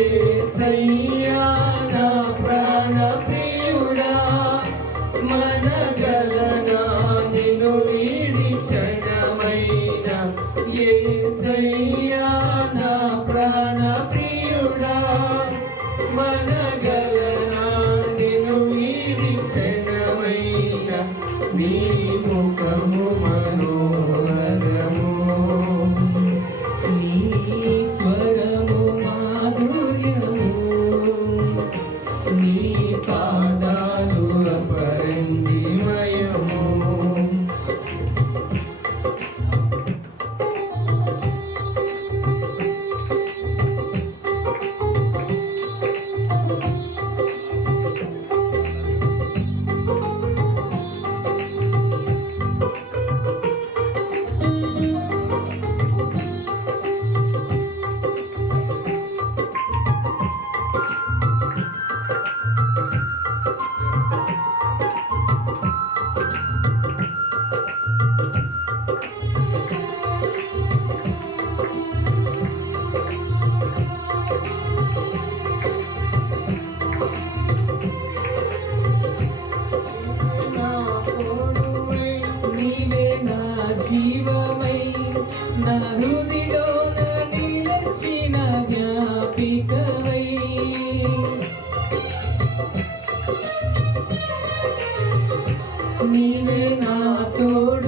ఏసయ్యా నా హృదిలో నా నిలచిన జ్ఞాపికవై నీవే నా తోడు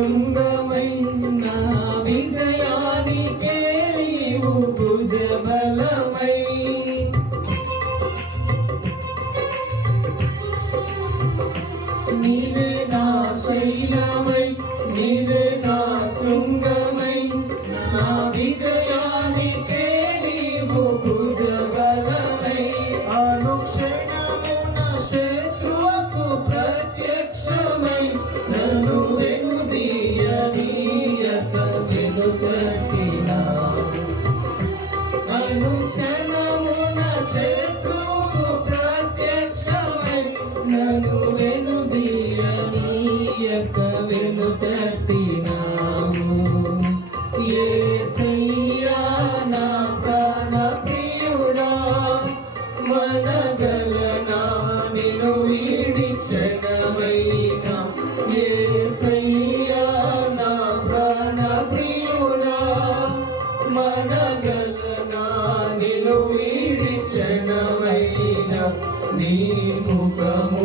బృందమైన విజయానికే భుజబలమై. నివే నా శైలమై నివే ప్రత్యక్షమై నన్ను వెను దీయని యొక్క వెను తట్టి నీ ముఖము